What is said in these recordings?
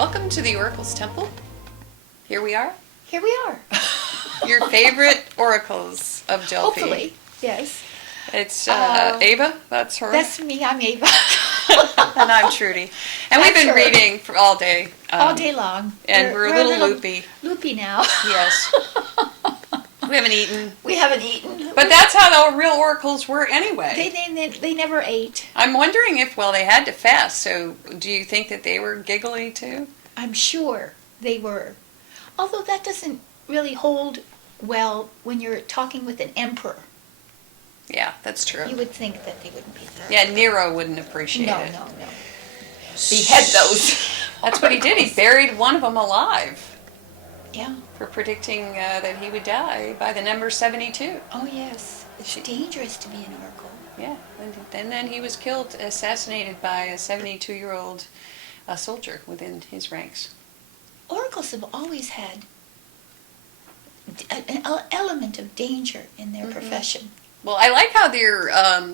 Welcome to the Oracle's Temple. Here we are. Here we are. Your favorite oracles of Delphi. Hopefully, yes. It's Ava, that's her. That's me, I'm Ava. And I'm Trudy. And we've been That's her. reading for all day. All day long. And we're a little loopy. Loopy now. Yes. We haven't eaten. We haven't eaten. But that's how the real oracles were anyway. They never ate. I'm wondering if, well, they had to fast, so do you think that they were giggly too? I'm sure they were. Although that doesn't really hold well when you're talking with an emperor. Yeah, that's true. You would think that they wouldn't be there. Yeah, Nero wouldn't appreciate it. No. Behead those. That's what he did. He buried one of them alive. Yeah. For predicting that he would die by the number 72. Oh, yes. It's dangerous to be an oracle. Yeah. And then he was killed, assassinated by a 72-year-old soldier within his ranks. Oracles have always had an element of danger in their profession. Well, I like how they're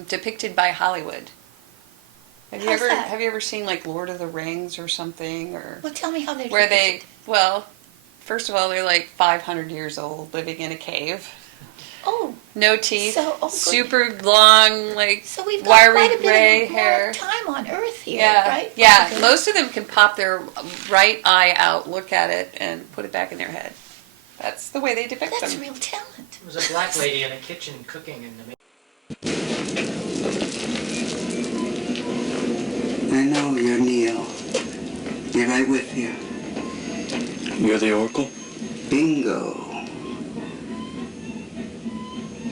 depicted by Hollywood. Have you ever seen like Lord of the Rings or something? Or well, tell me how they're where depicted. First of all, they're like 500 years old, living in a cave. Oh. No teeth. So, super long, like so we've got wiry quite a gray bit hair. more time on Earth here, Yeah, right? yeah. Okay. Most of them can pop their right eye out, look at it, and put it back in their head. That's the way they depict That's them. real talent. There was a black lady in a kitchen cooking in the. I know you're Neil. You're right with you. You're the Oracle? Bingo.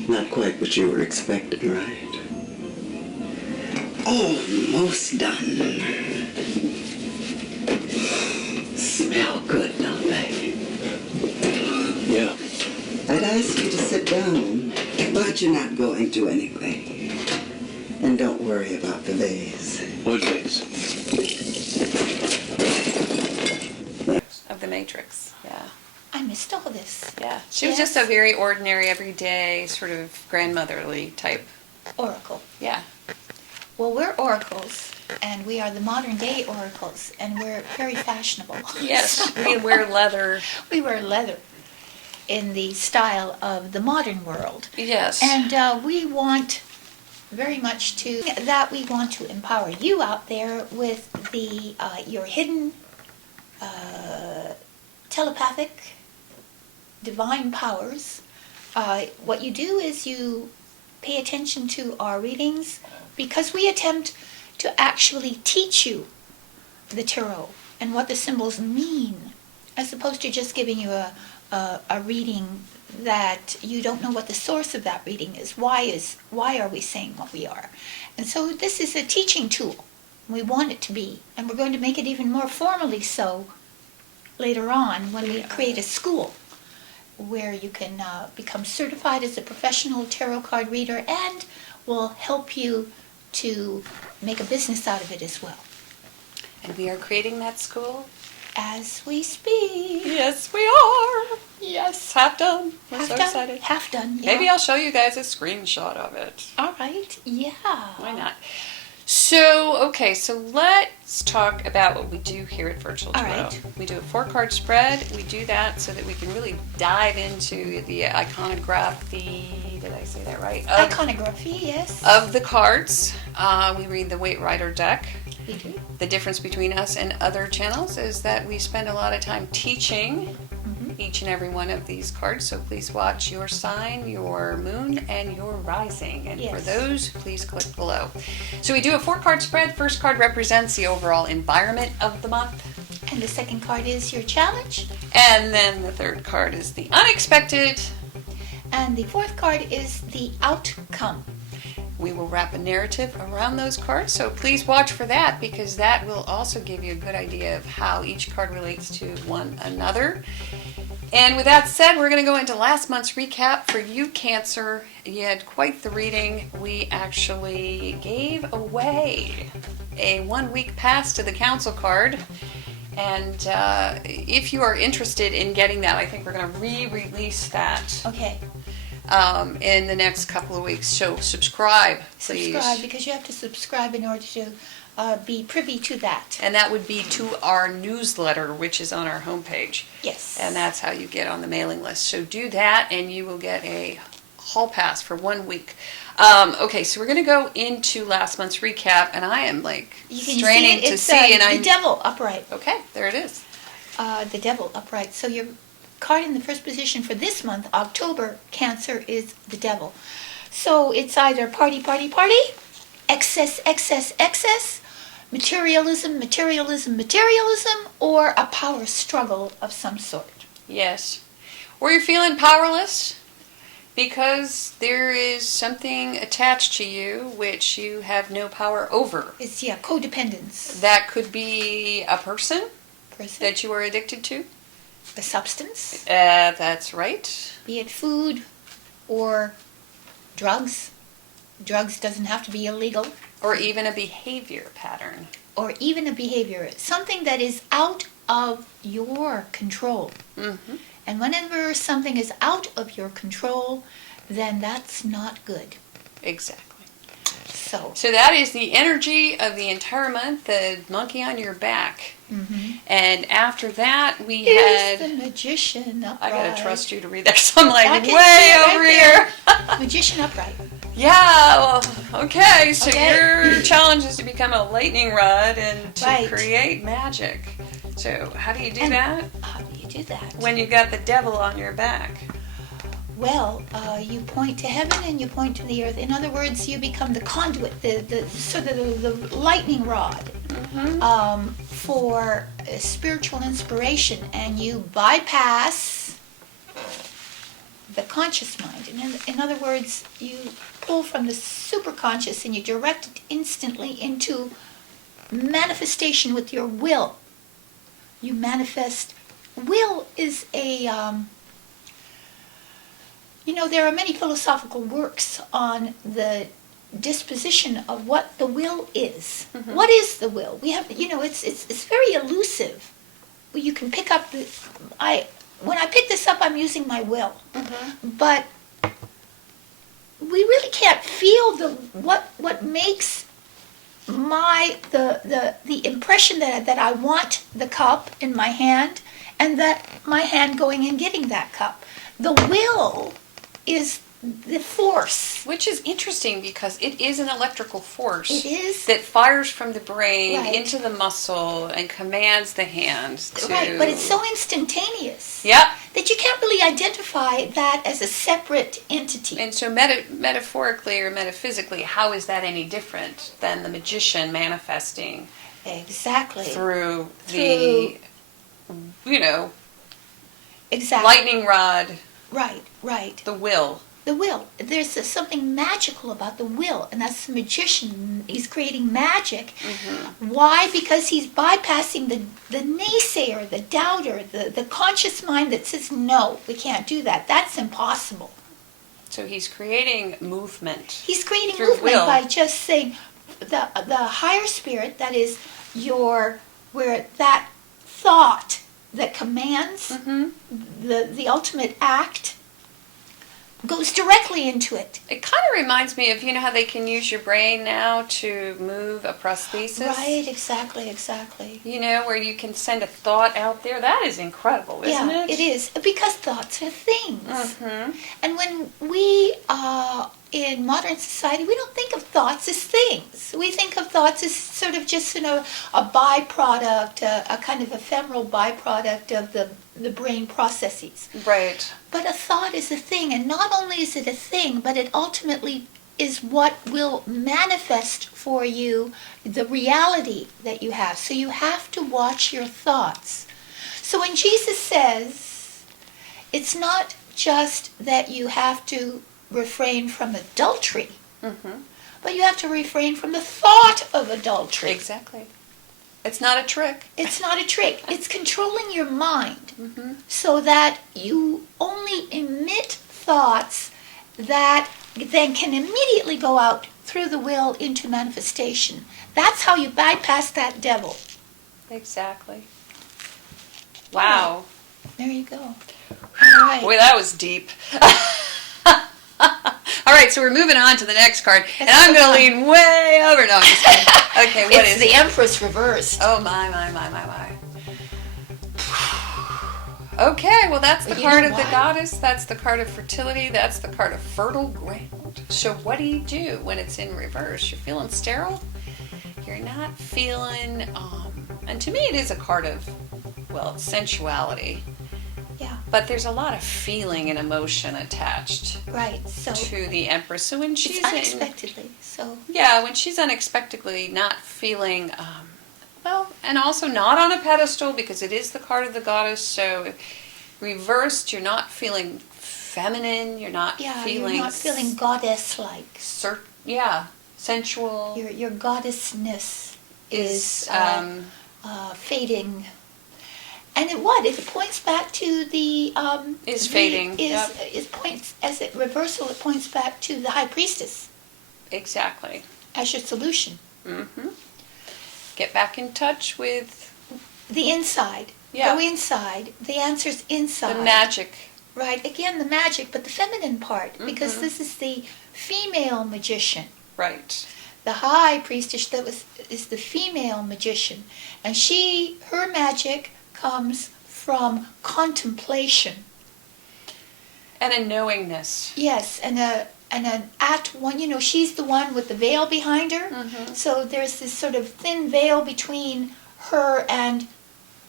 Not quite what you were expecting, right? Almost done. Smell good, don't they? Yeah. I'd ask you to sit down, but you're not going to anyway. And don't worry about the vase. What vase? Of the Matrix, yeah. I missed all this. Yeah. She was just a very ordinary, everyday, sort of grandmotherly type. Oracle. Yeah. Well, we're oracles, and we are the modern day oracles, and we're very fashionable. Yes, we wear leather. We wear leather in the style of the modern world. Yes. And we want very much we want to empower you out there with the your hidden telepathic divine powers. What you do is you pay attention to our readings because we attempt to actually teach you the tarot and what the symbols mean, as opposed to just giving you a reading that you don't know what the source of that reading is. Why are we saying what we are? And so this is a teaching tool. We want it to be, and we're going to make it even more formally so later on when we create a school where you can become certified as a professional tarot card reader, and will help you to make a business out of it as well. And we are creating that school. As we speak. Yes, we are. Yes, half done. We're so excited. Half done, yeah. Maybe I'll show you guys a screenshot of it. All right, yeah. Why not? So, okay, so let's talk about what we do here at Virtual Tarot. All right. We do a 4-card spread. We do that so that we can really dive into the iconography, did I say that right? Iconography, yes. Of the cards. We read the Waite Rider deck. We do. The difference between us and other channels is that we spend a lot of time teaching each and every one of these cards. So please watch your sign, your moon, and your rising. And for those, please click below. So we do a 4-card spread. First card represents the overall environment of the month. And the second card is your challenge. And then the third card is the unexpected. And the fourth card is the outcome. We will wrap a narrative around those cards, so please watch for that, because that will also give you a good idea of how each card relates to one another. And with that said, we're going to go into last month's recap. For you, Cancer, you had quite the reading. We actually gave away a 1-week pass to the Council card. And if you are interested in getting that, I think we're going to re-release that. Okay. In the next couple of weeks. So subscribe, please. Subscribe, because you have to subscribe in order to be privy to that. And that would be to our newsletter, which is on our homepage. Yes. And that's how you get on the mailing list. So do that, and you will get a hall pass for 1 week. Okay, so we're going to go into last month's recap, and I am like You can straining see it. to It's see, and the I'm devil upright. okay. There it is. The devil upright. So your card in the first position for this month, October, Cancer, is the devil. So it's either party, party, party, excess, excess, excess, materialism, materialism, materialism, or a power struggle of some sort. Yes. Or you're feeling powerless because there is something attached to you which you have no power over. It's, codependence. That could be a person Person, that you are addicted to. a substance, That's right. be it food or drugs. Drugs doesn't have to be illegal. Or even a behavior pattern. Or even a behavior, something that is out of your control. Mm-hmm. And whenever something is out of your control, then that's not good. Exactly. So, So that is the energy of the entire month, the monkey on your back. And after that, we here's had... the magician I upright. gotta trust you to read that because I'm like I can see way it right over there. here. Magician upright. Yeah, well, okay. So Okay. your challenge is to become a lightning rod and to Right. create magic. So how do you do And- that? How do you do that? When you got the devil on your back. Well, you point to heaven and you point to the earth. In other words, you become the conduit, the sort of the lightning rod for spiritual inspiration, and you bypass the conscious mind. In other words, you pull from the superconscious and you direct it instantly into manifestation with your will. You manifest. Will is a there are many philosophical works on the disposition of what the will is. Mm-hmm. What is the will? We have, it's very elusive. You can pick up when I pick this up, I'm using my will, but we really can't feel what makes the impression that I want the cup in my hand, and that my hand going and getting that cup. The will is the force. Which is interesting because it is an electrical force. It is. That fires from the brain Right. into the muscle and commands the hands to... Right, but it's so instantaneous Yep. that you can't really identify that as a separate entity. And so metaphorically or metaphysically, how is that any different than the magician manifesting Exactly. through the, Exactly. lightning rod, Right. the will? The will. There's something magical about the will, and that's the magician. He's creating magic. Why? Because he's bypassing the naysayer, the doubter, the conscious mind that says, no, we can't do that. That's impossible. So he's creating movement. He's creating Through movement will. by just saying the higher spirit, that is where that thought that commands the ultimate act goes directly into it. It kind of reminds me of, how they can use your brain now to move a prosthesis? Right, exactly. Where you can send a thought out there. That is incredible, isn't Yeah, it? it is. Because thoughts are things. Mm-hmm. And when we, in modern society, we don't think of thoughts as things. We think of thoughts as sort of just, a byproduct, a kind of ephemeral byproduct of the brain processes. Right. But a thought is a thing, and not only is it a thing, but it ultimately is what will manifest for you the reality that you have. So you have to watch your thoughts. So when Jesus says, it's not just that you have to refrain from adultery, but you have to refrain from the thought of adultery. Exactly. It's not a trick. It's not a trick. It's controlling your mind so that you only emit thoughts that then can immediately go out through the will into manifestation. That's how you bypass that devil. Exactly. Wow. There you go. All right. Boy, that was deep. All right, so we're moving on to the next card, and I'm going to lean way over. No, I'm just kidding. Okay, what It's is the it? Empress reversed. Oh, my. Okay, well, that's the Well, you card know of the why? goddess. That's the card of fertility. That's the card of fertile ground. So what do you do when it's in reverse? You're feeling sterile? You're not feeling, and to me it is a card of, well, sensuality. Yeah, But there's a lot of feeling and emotion attached right. So to the Empress. So when she's it's unexpectedly. when she's unexpectedly not feeling, well, and also not on a pedestal because it is the card of the goddess. So reversed, you're not feeling feminine. You're not feeling. You're not feeling goddess-like. Sensual. Your goddessness is is fading. And it points back to the Is fading, yep. It points as it reversal. It points back to the High Priestess exactly. as your solution. Mm-hmm. Get back in touch with The inside. Yeah. Go inside. The answer's inside. the magic. Right. Again, the magic, but the feminine part, because Mhm. this is the female magician. Right. The High Priestess is the female magician, and her magic comes from contemplation. And a knowingness. Yes, and an at one. She's the one with the veil behind her. Mhm. So there's this sort of thin veil between her and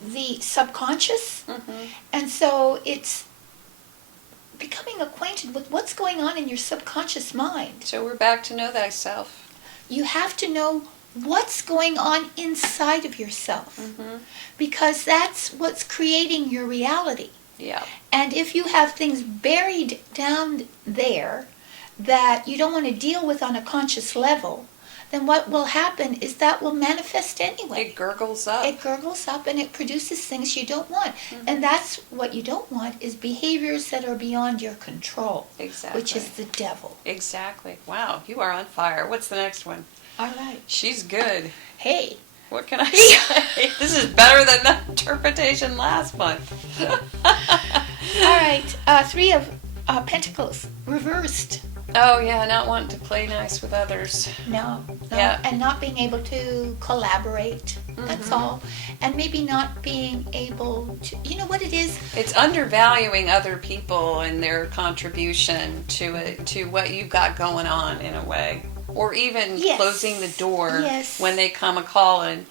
the subconscious, Mm-hmm. and so it's becoming acquainted with what's going on in your subconscious mind. So we're back to know thyself. You have to know what's going on inside of yourself, Mm-hmm. because that's what's creating your reality. Yeah. And if you have things buried down there that you don't want to deal with on a conscious level, then what will happen is that will manifest anyway. It gurgles up. It gurgles up and it produces things you don't want. And that's what you don't want, is behaviors that are beyond your control, Exactly. which is the devil. Exactly. Wow, you are on fire. What's the next one? All right. She's good. Hey. What can I say? This is better than the interpretation last month. All right. Three of Pentacles, reversed. Oh, yeah, not wanting to play nice with others. No. Yeah. And not being able to collaborate. That's all. And maybe not being able to, you know what it is? It's undervaluing other people and their contribution to what you've got going on in a way. Or even Yes. closing the door Yes. when they come a call and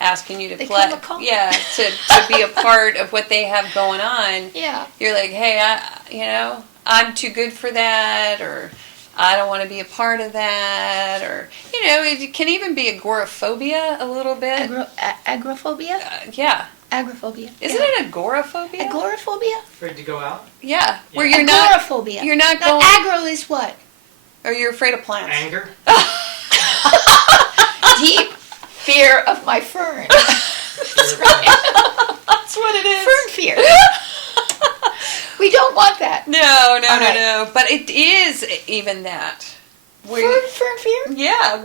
asking you to They play. come a call? Yeah, to be a part of what they have going on. Yeah. You're like, hey, I'm too good for that, or I don't want to be a part of that, or it can even be agoraphobia a little bit. Agoraphobia? Yeah, Agoraphobia. isn't it agoraphobia? Agoraphobia? Afraid to go out? Yeah, where you're not, Agoraphobia. you're not Now, going, agro is what? or you're afraid of plants. Anger? Deep fear of my fern. That's That's what it is. Fern fear. We don't want that. No. All right. No. But it is even that. Fern fear? Yeah,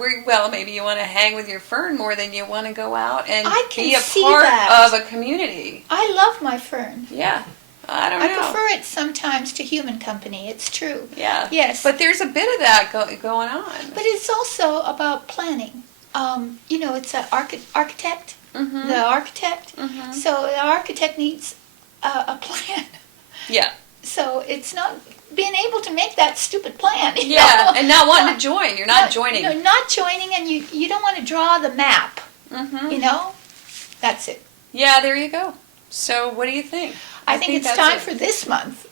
maybe you want to hang with your fern more than you want to go out and I can be a see part that. of a community. I love my fern. Yeah, I don't I know. prefer it sometimes to human company. It's true. Yeah. Yes. But there's a bit of that going on. But it's also about planning. It's an architect. Mm-hmm. The architect. Mhm. So the architect needs a plan. Yeah. So it's not being able to make that stupid plan. you Yeah, know? and not wanting to join. You're not joining. No, not joining, and you don't want to draw the map. Mm-hmm. You know, that's it. Yeah, there you go. So what do you think? I think it's that's time it. for this month.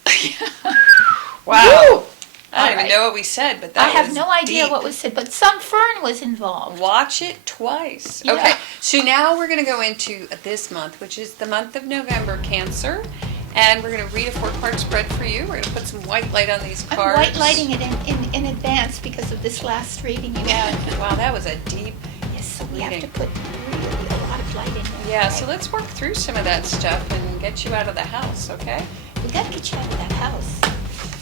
Wow. Woo! I don't All even right. know what we said, but that I have was no idea deep. what was said, but some fern was involved. Watch it twice. Yeah. Okay, so now we're going to go into this month, which is the month of November, Cancer. And we're going to read a 4-card spread for you. We're going to put some white light on these I'm cards. white lighting it in advance because of this last reading you had. Wow, that was a deep. Yes, so we have to reading. put really a lot of light in there. Yeah, right? so let's work through some of that stuff and get you out of the house, okay? We got to get you out of that house.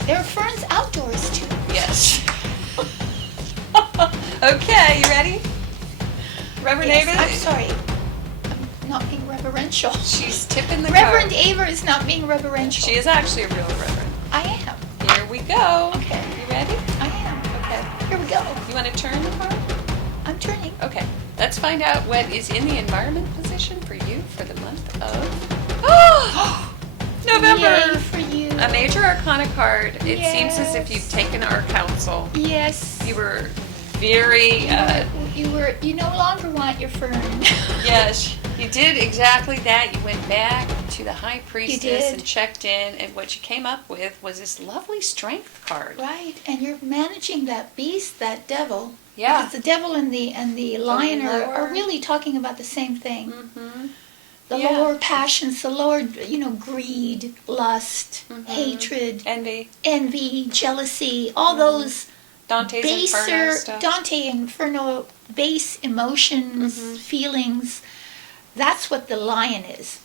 There are ferns outdoors too. Yes. Okay, you ready? Reverend Yes, Ava? I'm sorry. I'm not being reverential. She's tipping the Reverend card. Ava is not being reverential. She is actually a real reverend. I am. Here we go. Okay. You ready? I am. go. You want to turn the card? I'm turning. Okay. Let's find out what is in the environment position for you for the month of November. Yay for you. A major arcana card. It seems as if Yes. you've taken our counsel. Yes. You were very, You no longer want your fern. yes, you did exactly that. You went back to the high priestess did. and checked in, and what you came up with was this lovely strength card. Right, and you're managing that beast, that devil. Yeah. Because the devil and the lion are lower. really talking about the same thing. Mm-hmm. The Yeah. lower passions, the lower, greed, lust, hatred, envy, jealousy, all those Dante's Inferno baser, stuff. Dante Inferno, base emotions, feelings. That's what the lion is.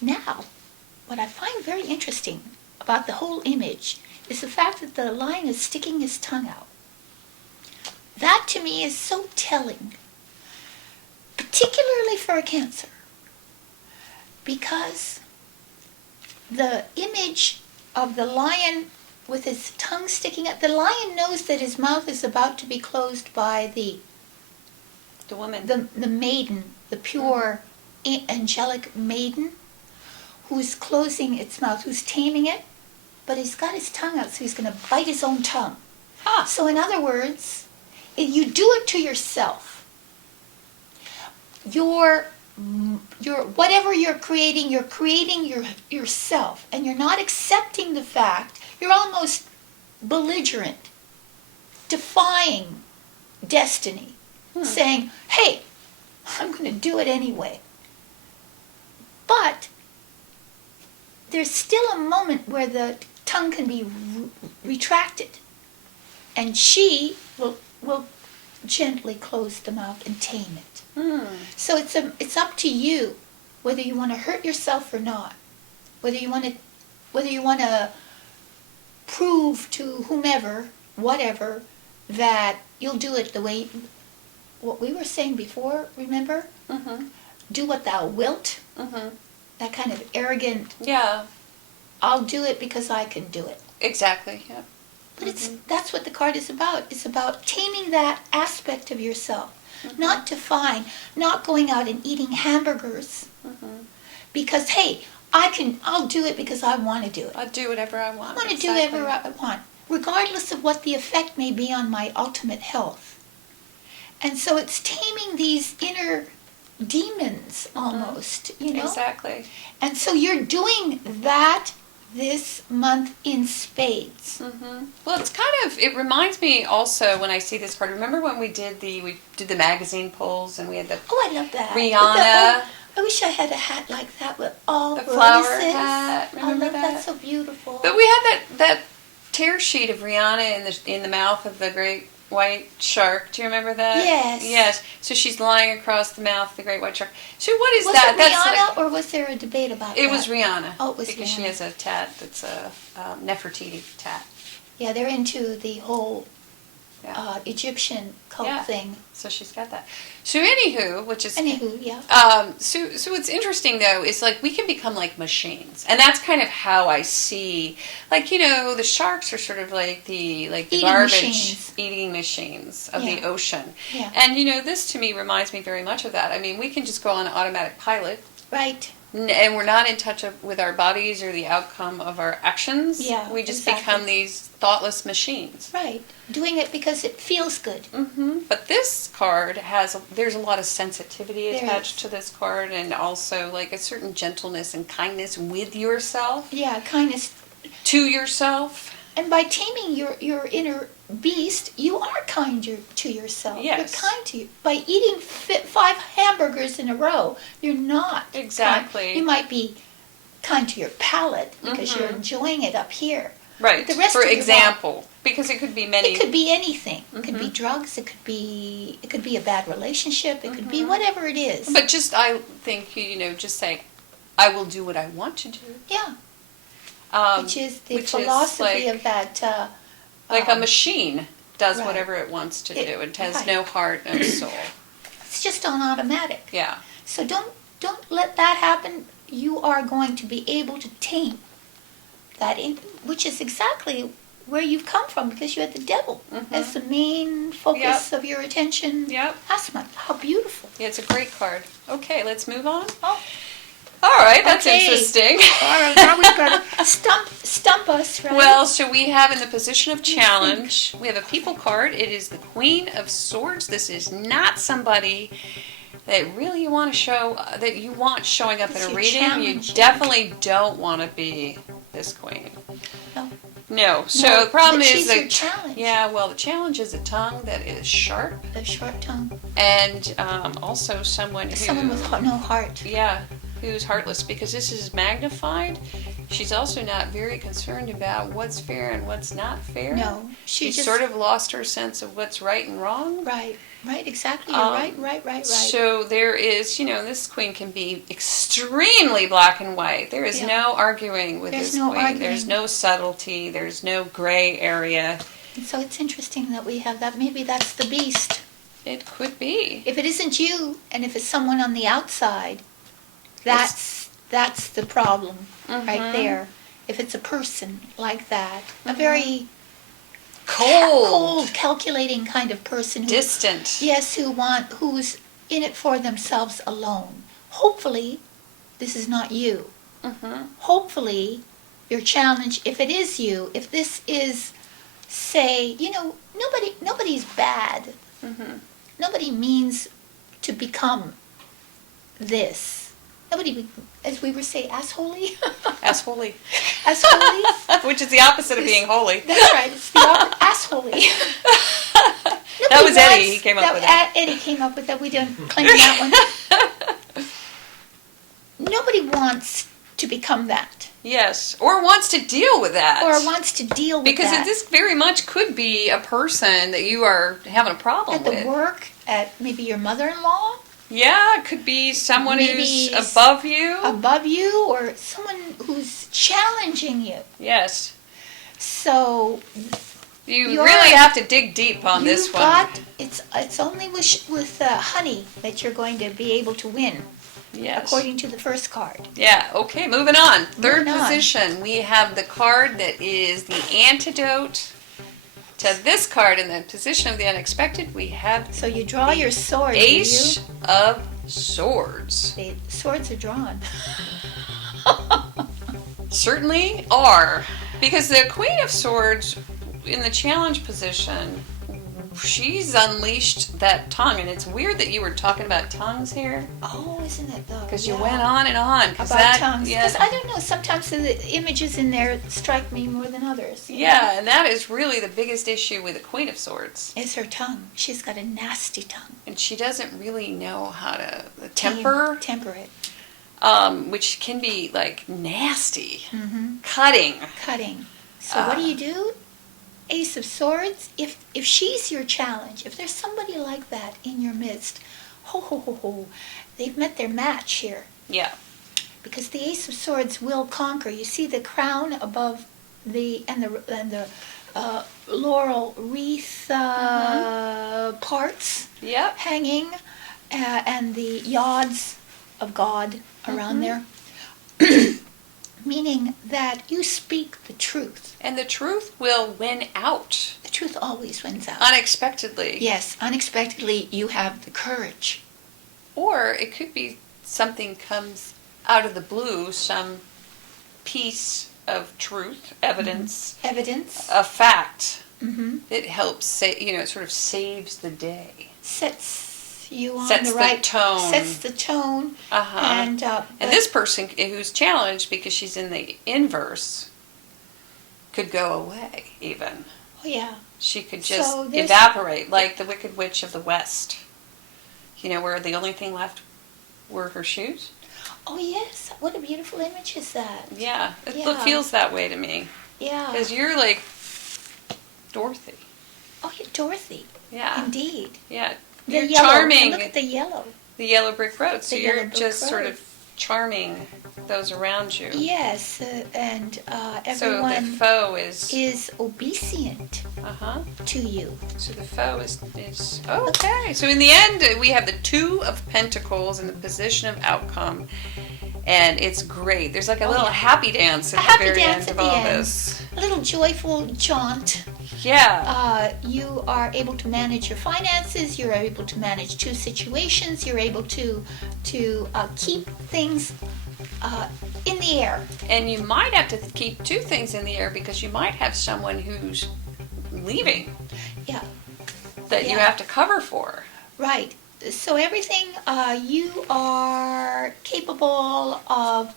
Now, what I find very interesting about the whole image is the fact that the lion is sticking his tongue out. That to me is so telling, particularly for a Cancer, because the image of the lion with his tongue sticking out, the lion knows that his mouth is about to be closed by the woman. the maiden, the pure angelic maiden, who's closing its mouth, who's taming it, but he's got his tongue out, so he's going to bite his own tongue. So in other words, you do it to yourself. Your whatever you're creating yourself, and you're not accepting the fact. You're almost belligerent, defying destiny, saying, "Hey, I'm going to do it anyway." But there's still a moment where the tongue can be retracted, and she will gently close the mouth and tame it. So it's up to you whether you want to hurt yourself or not, whether you want to prove to whomever, whatever, that you'll do it the way what we were saying before. Remember, do what thou wilt. That kind of arrogant. Yeah. I'll do it because I can do it. Exactly. Yeah. But that's what the card is about. It's about taming that aspect of yourself. Not defying, not going out and eating hamburgers. Because, hey, I'll do it because I want to do it. I'll do whatever I want. I want to do whatever I want, regardless of what the effect may be on my ultimate health. And so it's taming these inner demons almost, Exactly. And so you're doing that this month in spades. Well, it reminds me also when I see this card. Remember when we did the magazine polls and we had the Oh, I love that. Rihanna. I wish I had a hat like that with all The roses. flower hat. Remember I love that? that. So beautiful. But we had that tear sheet of Rihanna in the mouth of the great white shark. Do you remember that? Yes. Yes. So she's lying across the mouth of the great white shark. So what is was that? it Rihanna, or was there a debate about that? It was Rihanna. Oh, it was because Rihanna. she has a tat that's a Nefertiti tat. Yeah, they're into the whole Yeah. Egyptian cult Yeah. thing. So she's got that. So anywho, which is Anywho, yeah. So what's interesting though is like we can become like machines, and that's kind of how I see, like the sharks are sort of like the Eating garbage machines. eating machines of Yeah. the ocean, Yeah. and this to me reminds me very much of that. I mean, we can just go on automatic pilot, Right. and we're not in touch with our bodies or the outcome of our actions. Yeah, we just exactly. become these thoughtless machines. Right. Doing it because it feels good. But this card there's a lot of sensitivity There attached is. to this card, and also like a certain gentleness and kindness with yourself, Yeah, kindness. to yourself. And by taming your inner beast, you are kind to yourself. Yes. You're kind to you. By eating 5 hamburgers in a row, you're not Exactly. kind. You might be kind to your palate because you're enjoying it up here. Right. But the rest For of your example, because it could be many. It could be anything. It could be drugs. It could be a bad relationship. It could be whatever it is. But just I think just say, I will do what I want to do. Yeah, which is the philosophy of that. Like a machine does right. whatever it wants to do. It has right. no heart, no soul. It's just on automatic. Yeah. So don't let that happen. You are going to be able to tame that, which is exactly where you've come from, because you had the devil as the main focus of your attention Yep. last month. How beautiful. Yeah, it's a great card. Okay, let's move on. Oh. All right, that's Okay. interesting. All right, now we've got to stump us, right? Well, so we have in the position of challenge, we have a people card. It is the Queen of Swords. This is not somebody that really you want to show, that you want showing up It's in a your reading. challenge, You yeah. definitely don't want to be this queen. No. No. So No, the problem but is she's that your challenge. yeah, well, the challenge is a tongue that is sharp, The short tongue. and also someone who Someone with no heart. yeah, who's heartless, because this is magnified. She's also not very concerned about what's fair and what's not fair. No, she She's just sort of lost her sense of what's right and wrong. right, exactly. You're right. So there is, this queen can be extremely black and white. There is Yeah. no arguing with There's this no queen. arguing. There's no subtlety. There's no gray area. And so it's interesting that we have that. Maybe that's the beast. It could be. If it isn't you, and if it's someone on the outside, that's the problem right there. If it's a person like that, a very cold, calculating kind of person who distant. yes, who's in it for themselves alone. Hopefully, this is not you. Hopefully, your challenge, if it is you, if this is, say, nobody's bad. Nobody means to become this. Nobody, as we would say, assholey. As holy. Assholey. Which is the opposite of being holy. That's right. It's the assholey. That was Eddie. He came up with it. Eddie came up with that. We didn't claim that one. Nobody wants to become that. Yes. Or wants to deal with that. Or wants to deal with because that. this very much could be a person that you are having a problem At the with. work, at maybe your mother-in-law, Yeah, it could be someone Maybe who's above you. above you, or someone who's challenging you. Yes. So You You're- really have to dig deep on this you've one. got, it's only with honey that you're going to be able to win, Yes. according to the first card. Yeah, okay, moving on. Third Moving on. position, we have the card that is the antidote to this card. In the position of the unexpected, we have So you draw your sword, do Ace you? of Swords. The swords are drawn. Certainly are. Because the Queen of Swords, in the challenge position, she's unleashed that tongue. And it's weird that you were talking about tongues here. Oh, isn't it though? Because you Yeah. went on and on. About tongues. Yeah, Because I don't know, sometimes the images in there strike me more than others. yeah, and that is really the biggest issue with the Queen of Swords. It's her tongue. She's got a nasty tongue. And she doesn't really know how to Temper it. which can be like nasty, Mm-hmm. cutting. Cutting. So what do? Ace of Swords. If she's your challenge, if there's somebody like that in your midst, ho ho ho ho, they've met their match here. Yeah. Because the Ace of Swords will conquer. You see the crown above the laurel wreath parts Yep. hanging, and the yods of God around there. Meaning that you speak the truth. And the truth will win out The truth always wins out. unexpectedly. Yes, unexpectedly you have the courage. Or it could be something comes out of the blue, some piece of truth, evidence, Evidence a fact. mm-hmm. It helps say, it sort of saves the day. sets you on Sets the the right tone. Sets the tone. Uh-huh. And And this person who's challenged because she's in the inverse could go away even. oh yeah. She could just So there's- evaporate like the Wicked Witch of the West. Where the only thing left were her shoes? Oh yes. What a beautiful image is that? Yeah, it Yeah. feels that way to me. Yeah. Because you're like Dorothy. Oh yeah, Dorothy. Yeah, Indeed. yeah. The You're yellow. charming Look at the yellow. the yellow brick road. So The you're yellow brick just sort road. of charming those around you. Yes, and So everyone the foe is obedient uh-huh. to you. So the foe is okay. So in the end, we have the Two of Pentacles in the position of outcome. And it's great. There's like a Oh, little yeah. happy dance at A the happy very dance end of at the all end. this. A little joyful jaunt. Yeah. You are able to manage your finances. You're able to manage two situations. You're able to keep things in the air. And you might have to keep two things in the air because you might have someone who's leaving Yeah, that you Yeah. have to cover for. right. So everything you are capable of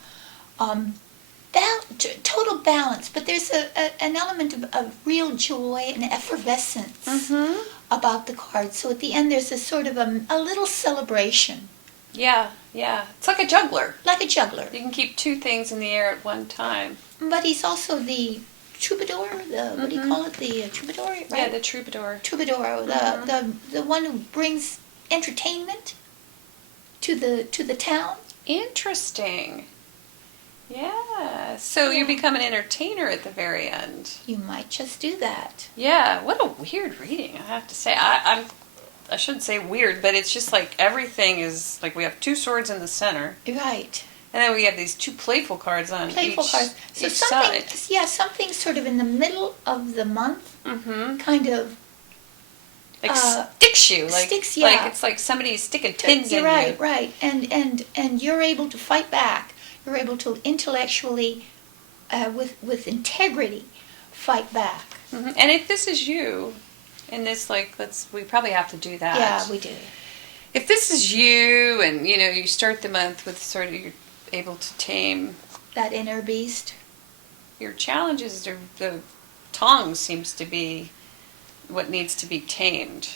total balance, but there's an element of real joy and effervescence Mm-hmm. about the cards. So at the end, there's a sort of a little celebration, Yeah, yeah. It's like a juggler. like a juggler. You can keep two things in the air at one time. But he's also the troubadour. What do you call it? The troubadour, right? Yeah, the troubadour. Troubadour, the one who brings entertainment to the town. Interesting. Yeah. So you Yeah. become an entertainer at the very end. You might just do that. Yeah. What a weird reading, I have to say. I shouldn't say weird, but it's just like everything is like we have two swords in the center, Right. and then we have these two playful cards on Playful each, cards. So each something, side. yeah, something sort of in the middle of the month, Mm-hmm. kind of. Like Uh, sticks you, like sticks, like yeah. it's like somebody's sticking pins You're in right, you. right, and you're able to fight back. You're able to intellectually, with integrity, fight back. Mm-hmm. And if this is you, in this we probably have to do that. Yeah, we do. If this is you, and you start the month with sort of you're able to tame That inner beast. your challenges, the tongue seems to be what needs to be tamed.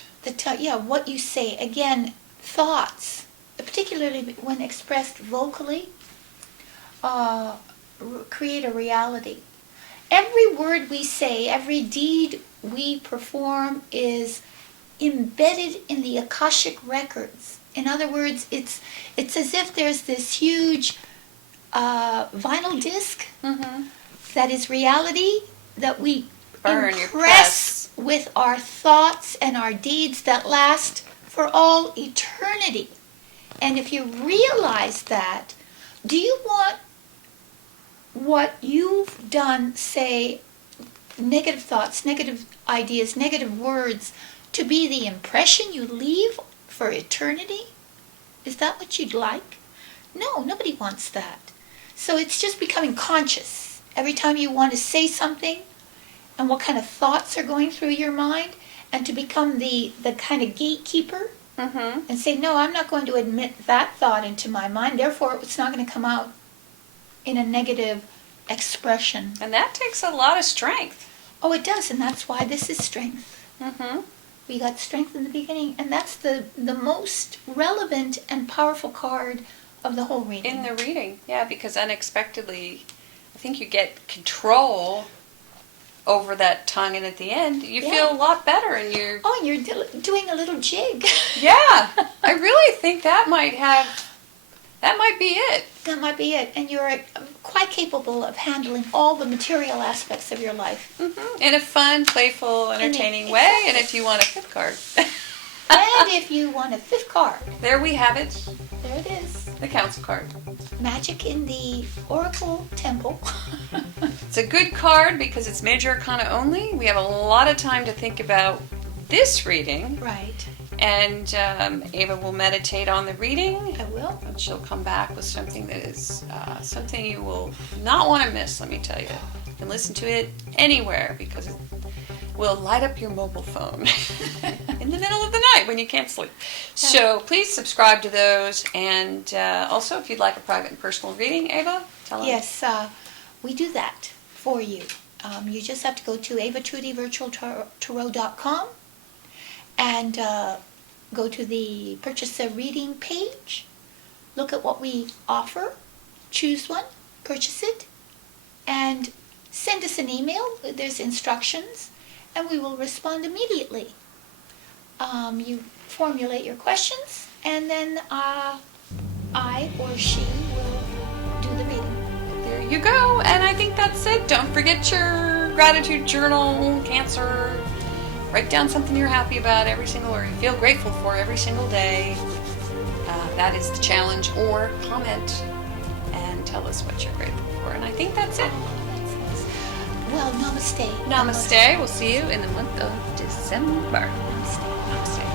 What you say again, thoughts, particularly when expressed vocally, create a reality. Every word we say, every deed we perform is embedded in the Akashic records. In other words, it's as if there's this huge vinyl disc Mm-hmm. that is reality that we Burn, you impress with our thoughts and our deeds that last for all eternity. And if you realize that, do you want what you've done, say, negative thoughts, negative ideas, negative words, to be the impression you leave for eternity? Is that what you'd like? No, nobody wants that. So it's just becoming conscious. Every time you want to say something, and what kind of thoughts are going through your mind, and to become the kind of gatekeeper Mm-hmm. and say, no, I'm not going to admit that thought into my mind, therefore it's not going to come out in a negative expression. And that takes a lot of strength. Oh, it does, and that's why this is strength. Mm-hmm. We got strength in the beginning, and that's the most relevant and powerful card of the whole reading. In the reading, yeah, because unexpectedly, I think you get control over that tongue, and at the end, you Yeah. feel a lot better, and you're. Oh, and you're doing a little jig. Yeah, I really think that might be it. That might be it. And you're quite capable of handling all the material aspects of your life. Mm-hmm. In a fun, playful, entertaining way, exactly. and if you want a fifth card. And if you want a fifth card, There we have it, there it is. the council card. Magic in the Oracle Temple. It's a good card because it's Major Arcana only. We have a lot of time to think about this reading, Right. and Ava will meditate on the reading, I will. and she'll come back with something that is something you will not want to miss, let me tell you. You can listen to it anywhere because it will light up your mobile phone in the middle of the night when you can't sleep. So please subscribe to those, and also if you'd like a private and personal reading, Ava, tell them. Yes, we do that for you. You just have to go to avatrudyvirtualtarot.com and go to the Purchase a Reading page. Look at what we offer. Choose one, purchase it, and send us an email. There's instructions, and we will respond immediately. You formulate your questions, and then I or she will do the reading. There you go. And I think that's it. Don't forget your gratitude journal, Cancer. Write down something you're happy about every single, or you feel grateful for every single day. That is the challenge, or comment. And and tell us what you're grateful for. And I think that's it. Well, namaste. Namaste. We'll see you in the month of December. Namaste. Namaste.